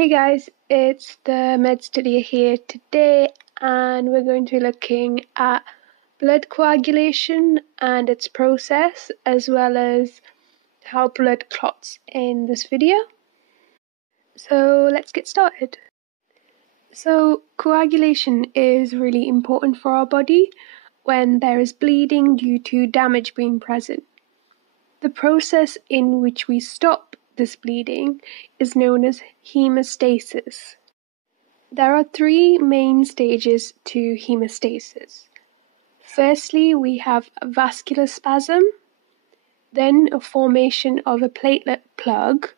Hey guys, it's the MedStudier here today, and we're going to be looking at blood coagulation and its process, as well as how blood clots in this video. So let's get started. So coagulation is really important for our body when there is bleeding due to damage being present. The process in which we stop this bleeding is known as hemostasis. There are three main stages to hemostasis. Firstly, we have vascular spasm, then a formation of a platelet plug,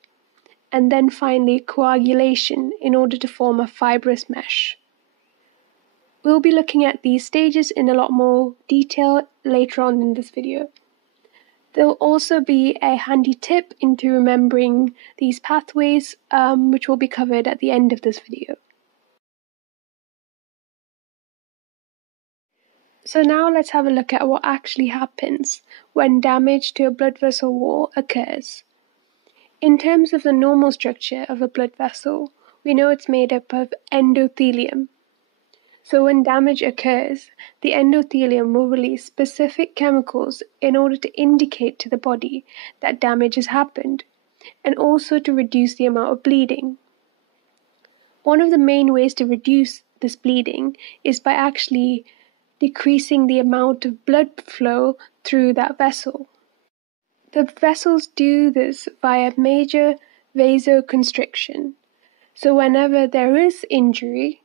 and then finally coagulation in order to form a fibrous mesh. We'll be looking at these stages in a lot more detail later on in this video. There'll also be a handy tip into remembering these pathways, which will be covered at the end of this video. So now let's have a look at what actually happens when damage to a blood vessel wall occurs. In terms of the normal structure of a blood vessel, we know it's made up of endothelium. So when damage occurs, the endothelium will release specific chemicals in order to indicate to the body that damage has happened, and also to reduce the amount of bleeding. One of the main ways to reduce this bleeding is by actually decreasing the amount of blood flow through that vessel. The vessels do this via major vasoconstriction. So whenever there is injury,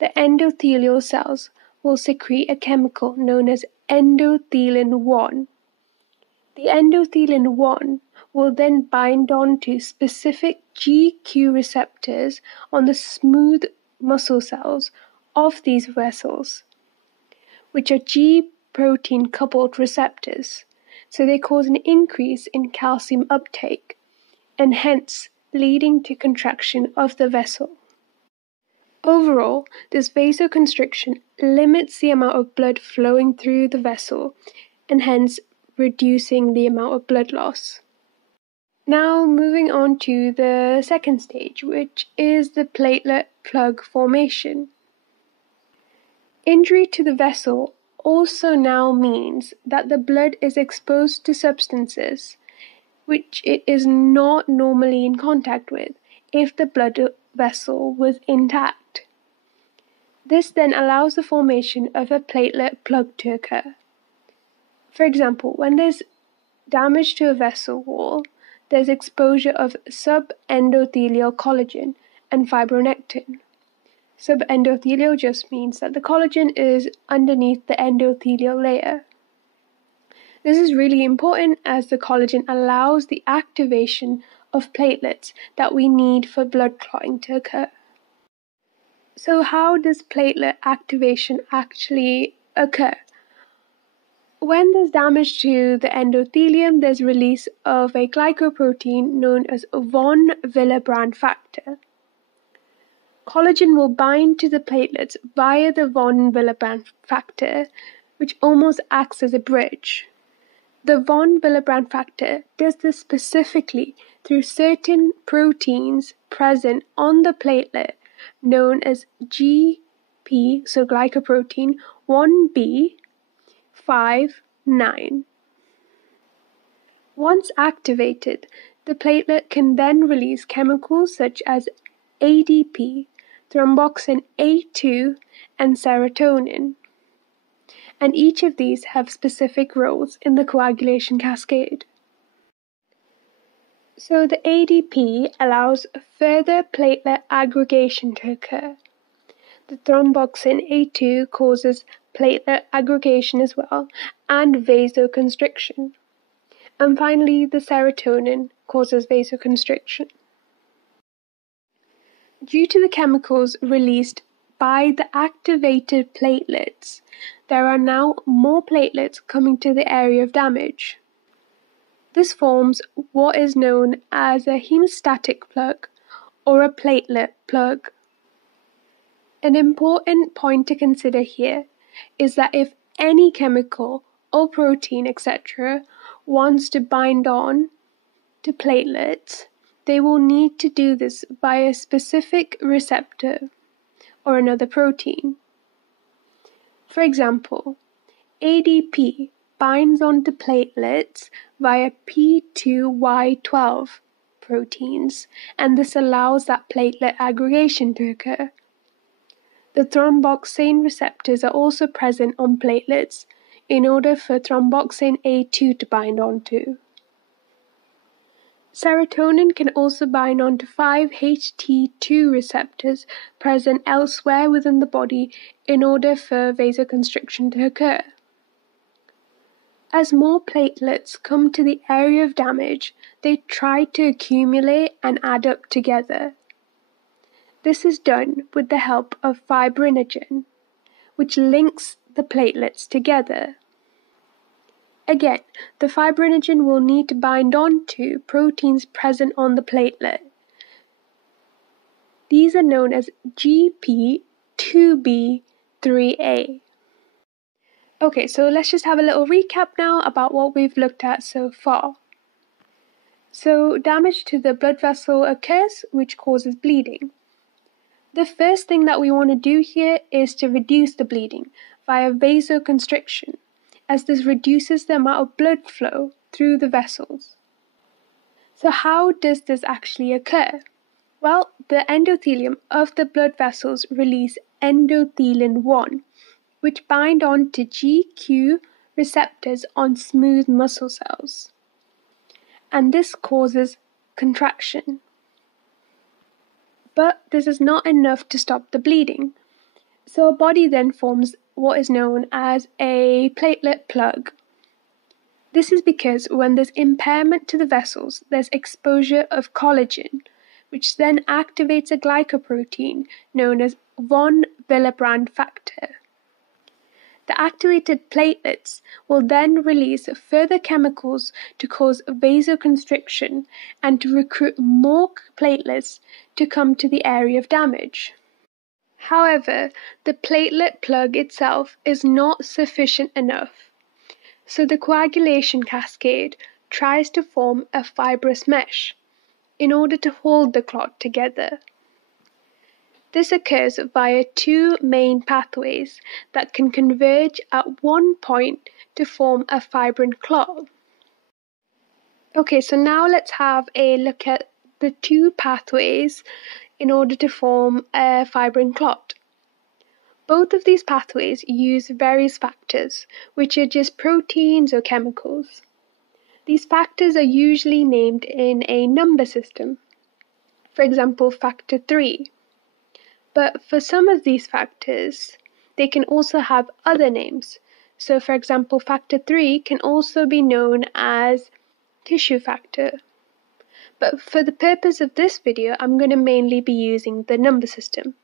the endothelial cells will secrete a chemical known as endothelin-1. The endothelin-1 will then bind on to specific GQ receptors on the smooth muscle cells of these vessels, which are G protein coupled receptors, so they cause an increase in calcium uptake, and hence leading to contraction of the vessel. Overall, this vasoconstriction limits the amount of blood flowing through the vessel, and hence reducing the amount of blood loss. Now moving on to the second stage, which is the platelet plug formation. Injury to the vessel also now means that the blood is exposed to substances which it is not normally in contact with if the blood vessel was intact. This then allows the formation of a platelet plug to occur. For example, when there's damage to a vessel wall, there's exposure of subendothelial collagen and fibronectin. Subendothelial just means that the collagen is underneath the endothelial layer. This is really important as the collagen allows the activation of platelets that we need for blood clotting to occur. So how does platelet activation actually occur? When there's damage to the endothelium, there's release of a glycoprotein known as von Willebrand factor. Collagen will bind to the platelets via the von Willebrand factor, which almost acts as a bridge. The von Willebrand factor does this specifically through certain proteins present on the platelet known as GP, so glycoprotein 1b59. Once activated, the platelet can then release chemicals such as ADP, thromboxane A2, and serotonin. And each of these have specific roles in the coagulation cascade. So the ADP allows further platelet aggregation to occur. The thromboxane A2 causes platelet aggregation as well, and vasoconstriction. And finally, the serotonin causes vasoconstriction. Due to the chemicals released by the activated platelets, there are now more platelets coming to the area of damage. This forms what is known as a hemostatic plug or a platelet plug. An important point to consider here is that if any chemical or protein, etc., wants to bind on to platelets, they will need to do this via a specific receptor or another protein. For example, ADP binds onto platelets via P2Y12 proteins, and this allows that platelet aggregation to occur. The thromboxane receptors are also present on platelets in order for thromboxane A2 to bind onto. Serotonin can also bind onto 5-HT2 receptors present elsewhere within the body in order for vasoconstriction to occur. As more platelets come to the area of damage, they try to accumulate and add up together. This is done with the help of fibrinogen, which links the platelets together. Again, the fibrinogen will need to bind onto proteins present on the platelet. These are known as GP2B3A. Okay, so let's just have a little recap now about what we've looked at so far. So, damage to the blood vessel occurs, which causes bleeding. The first thing that we want to do here is to reduce the bleeding via vasoconstriction, as this reduces the amount of blood flow through the vessels. So how does this actually occur? Well, the endothelium of the blood vessels release endothelin-1, which bind on to GQ receptors on smooth muscle cells. And this causes contraction. But this is not enough to stop the bleeding. So our body then forms what is known as a platelet plug. This is because when there's impairment to the vessels, there's exposure of collagen, which then activates a glycoprotein known as von Willebrand factor. The activated platelets will then release further chemicals to cause vasoconstriction and to recruit more platelets to come to the area of damage. However, the platelet plug itself is not sufficient enough, so the coagulation cascade tries to form a fibrous mesh in order to hold the clot together. This occurs via two main pathways that can converge at one point to form a fibrin clot. Okay, so now let's have a look at the two pathways in order to form a fibrin clot. Both of these pathways use various factors, which are just proteins or chemicals. These factors are usually named in a number system, for example, factor 3. But for some of these factors, they can also have other names. So, for example, factor 3 can also be known as tissue factor. But for the purpose of this video, I'm going to mainly be using the number system.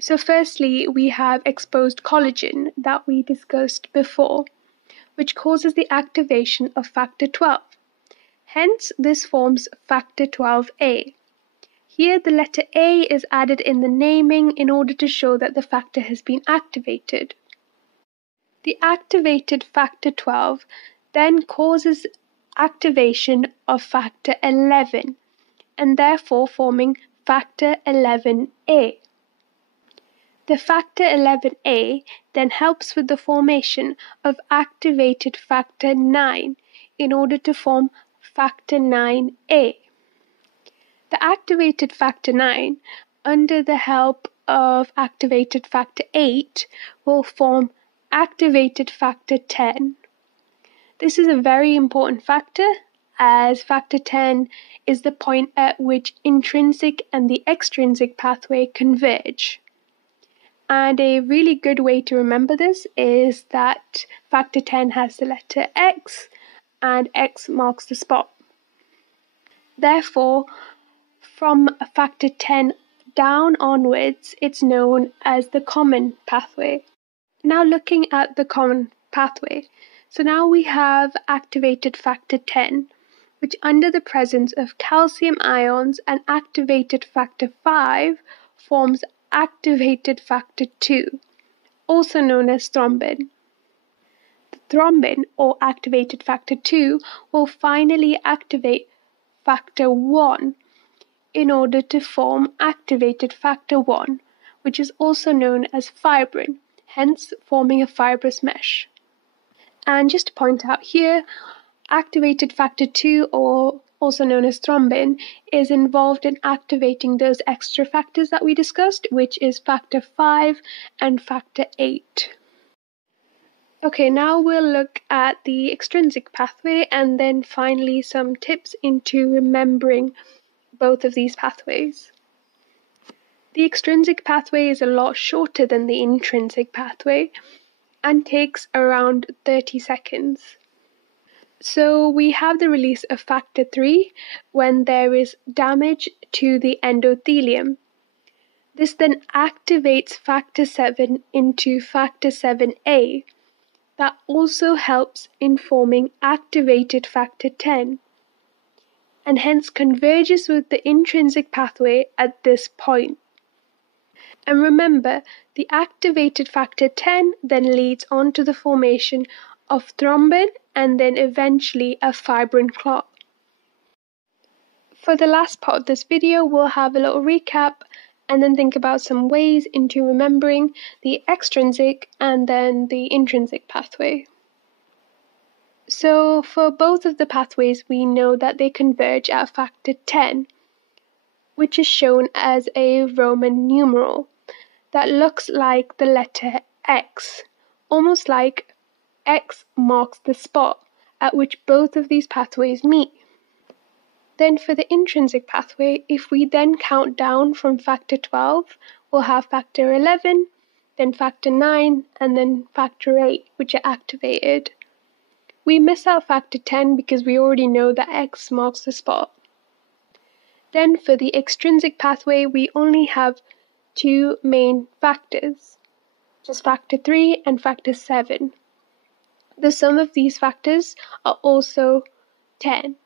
So firstly, we have exposed collagen that we discussed before, which causes the activation of factor 12. Hence, this forms factor 12A. Here, the letter A is added in the naming in order to show that the factor has been activated. The activated factor 12 then causes activation of factor 11, and therefore forming factor 11A. The factor 11A then helps with the formation of activated factor 9 in order to form factor 9A. The activated factor 9, under the help of activated factor 8, will form activated factor 10. This is a very important factor, as factor 10 is the point at which intrinsic and the extrinsic pathway converge. And a really good way to remember this is that factor 10 has the letter X, and X marks the spot. Therefore, from factor 10 down onwards, it's known as the common pathway. Now looking at the common pathway, so now we have activated factor 10, which under the presence of calcium ions and activated factor 5 forms activated factor 2, also known as thrombin. The thrombin, or activated factor 2, will finally activate factor 1 in order to form activated factor 1, which is also known as fibrin, hence forming a fibrous mesh. And just to point out here, activated factor 2, or also known as thrombin, is involved in activating those extra factors that we discussed, which is factor 5 and factor 8. Okay, now we'll look at the extrinsic pathway and then finally some tips into remembering both of these pathways. The extrinsic pathway is a lot shorter than the intrinsic pathway and takes around 30 seconds. So we have the release of factor 3 when there is damage to the endothelium. This then activates factor 7 into factor 7A. That also helps in forming activated factor 10, and hence converges with the intrinsic pathway at this point. And remember, the activated factor 10 then leads on to the formation of thrombin and then eventually a fibrin clot. For the last part of this video, we'll have a little recap and then think about some ways into remembering the extrinsic and then the intrinsic pathway. So for both of the pathways, we know that they converge at factor 10, which is shown as a Roman numeral that looks like the letter X, almost like X marks the spot at which both of these pathways meet. Then for the intrinsic pathway, if we then count down from factor 12, we'll have factor 11, then factor 9, and then factor 8, which are activated. We miss out factor 10 because we already know that X marks the spot. Then for the extrinsic pathway, we only have two main factors, just factor 3 and factor 7. The sum of these factors are also 10.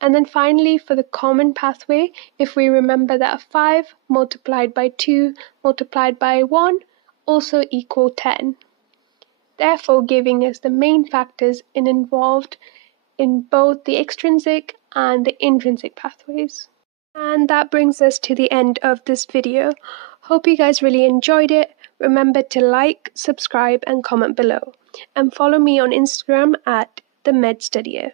And then finally, for the common pathway, if we remember that 5 multiplied by 2 multiplied by 1 also equal 10. Therefore giving us the main factors involved in both the extrinsic and the intrinsic pathways. And that brings us to the end of this video. Hope you guys really enjoyed it. Remember to like, subscribe, and comment below. And follow me on Instagram at the MedStudier.